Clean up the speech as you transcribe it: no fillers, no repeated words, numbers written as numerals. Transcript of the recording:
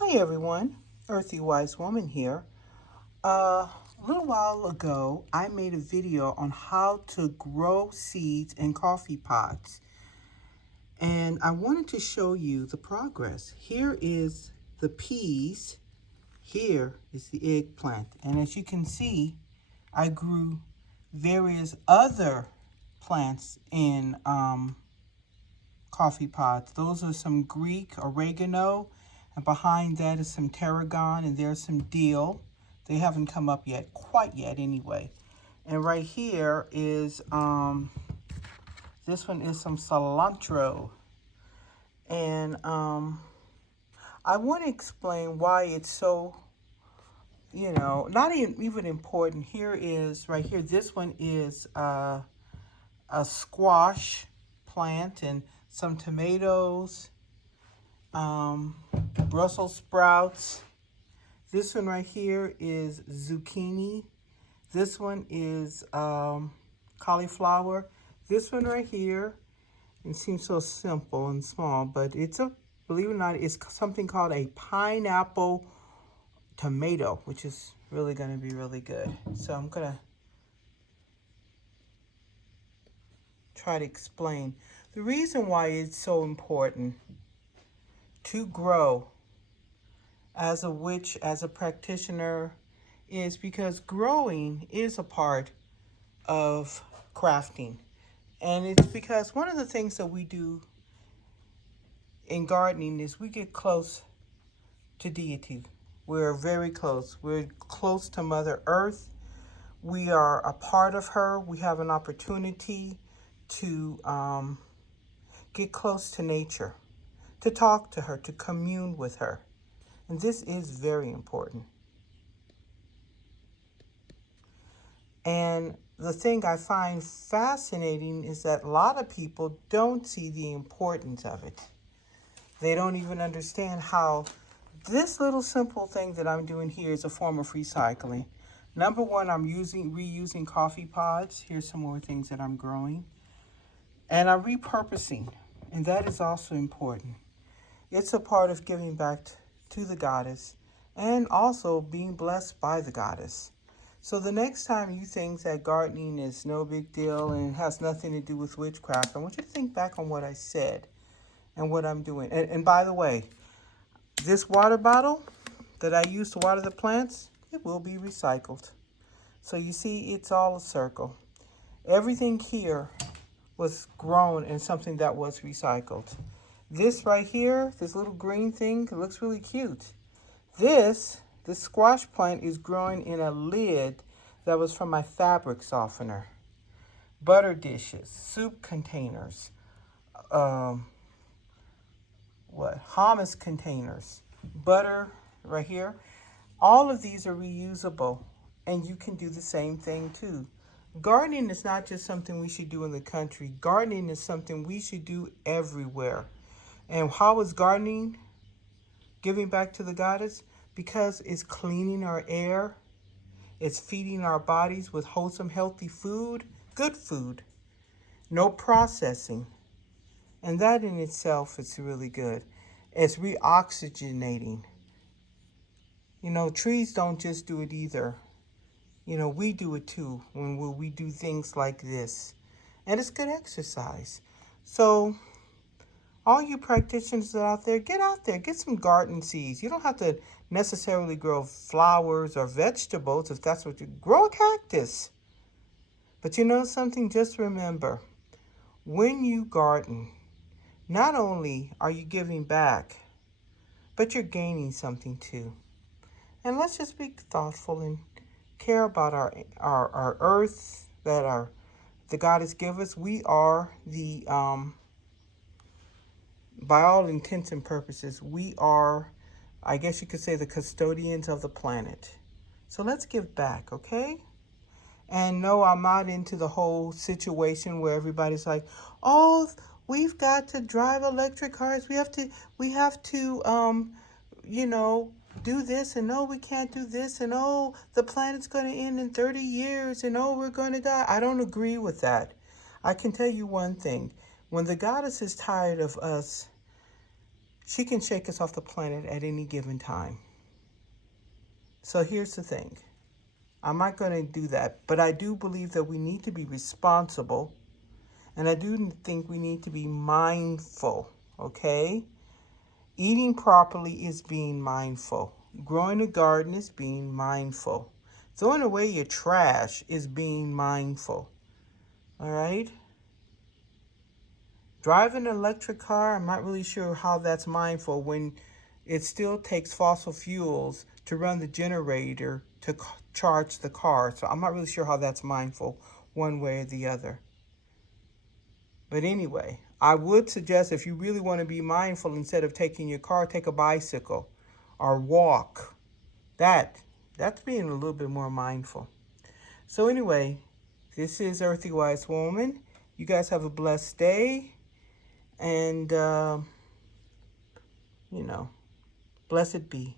Hi everyone, Earthy Wise Woman here. A little while ago, I made a video on how to grow seeds in coffee pots. And I wanted to show you the progress. Here is the peas. Here is the eggplant. And as you can see, I grew various other plants in coffee pots. Those are some Greek oregano, and behind that is some tarragon, and there's some dill. They haven't come up yet, quite yet anyway. And right here is, this one is some cilantro. And I want to explain why it's so, not even important. Here is, right here, this one is a squash plant and some tomatoes, Brussels sprouts. This one right here is zucchini. This one is cauliflower. This one right here, it seems so simple and small, but it's believe it or not, it's something called a pineapple tomato, which is really going to be really good. So I'm going to try to explain the reason why it's so important to grow as a witch, as a practitioner, is because growing is a part of crafting. And it's because one of the things that we do in gardening is we get close to deity. We're very close. We're close to Mother Earth. We are a part of her. We have an opportunity to get close to nature, to talk to her, to commune with her. And this is very important. And the thing I find fascinating is that a lot of people don't see the importance of it. They don't even understand how this little simple thing that I'm doing here is a form of recycling. Number one, I'm reusing coffee pods. Here's some more things that I'm growing. And I'm repurposing, and that is also important. It's a part of giving back to the goddess and also being blessed by the goddess. So the next time you think that gardening is no big deal and it has nothing to do with witchcraft, I want you to think back on what I said and what I'm doing. And by the way, this water bottle that I use to water the plants, it will be recycled. So you see, it's all a circle. Everything here was grown in something that was recycled. This right here, this little green thing, it looks really cute. This squash plant is growing in a lid that was from my fabric softener. Butter dishes, soup containers, hummus containers, butter right here. All of these are reusable, and you can do the same thing too. Gardening is not just something we should do in the country. Gardening is something we should do everywhere. And how is gardening giving back to the goddess? Because it's cleaning our air, it's feeding our bodies with wholesome, healthy food, good food, no processing. And that in itself is really good. It's reoxygenating. Trees don't just do it either. We do it too when we do things like this. And it's good exercise. So all you practitioners out there, get some garden seeds. You don't have to necessarily grow flowers or vegetables if that's what you grow. A cactus. But you know something? Just remember, when you garden, not only are you giving back, but you're gaining something too. And let's just be thoughtful and care about our earth that the goddess give us. We are the by all intents and purposes, we are, I guess you could say, the custodians of the planet. So let's give back, okay? And no, I'm not into the whole situation where everybody's like, oh, we've got to drive electric cars. We have to, do this. And no, we can't do this. And oh, the planet's going to end in 30 years. And oh, we're going to die. I don't agree with that. I can tell you one thing. When the goddess is tired of us she can shake us off the planet at any given time. So here's the thing. I'm not going to do that, but I do believe that we need to be responsible, and I do think we need to be mindful, okay? Eating properly is being mindful. Growing a garden is being mindful. Throwing away your trash is being mindful, all right? Driving an electric car, I'm not really sure how that's mindful when it still takes fossil fuels to run the generator to charge the car. So I'm not really sure how that's mindful one way or the other. But anyway, I would suggest if you really want to be mindful, instead of taking your car, take a bicycle or walk. That's being a little bit more mindful. So anyway, this is Earthy Wise Woman. You guys have a blessed day. And, blessed be.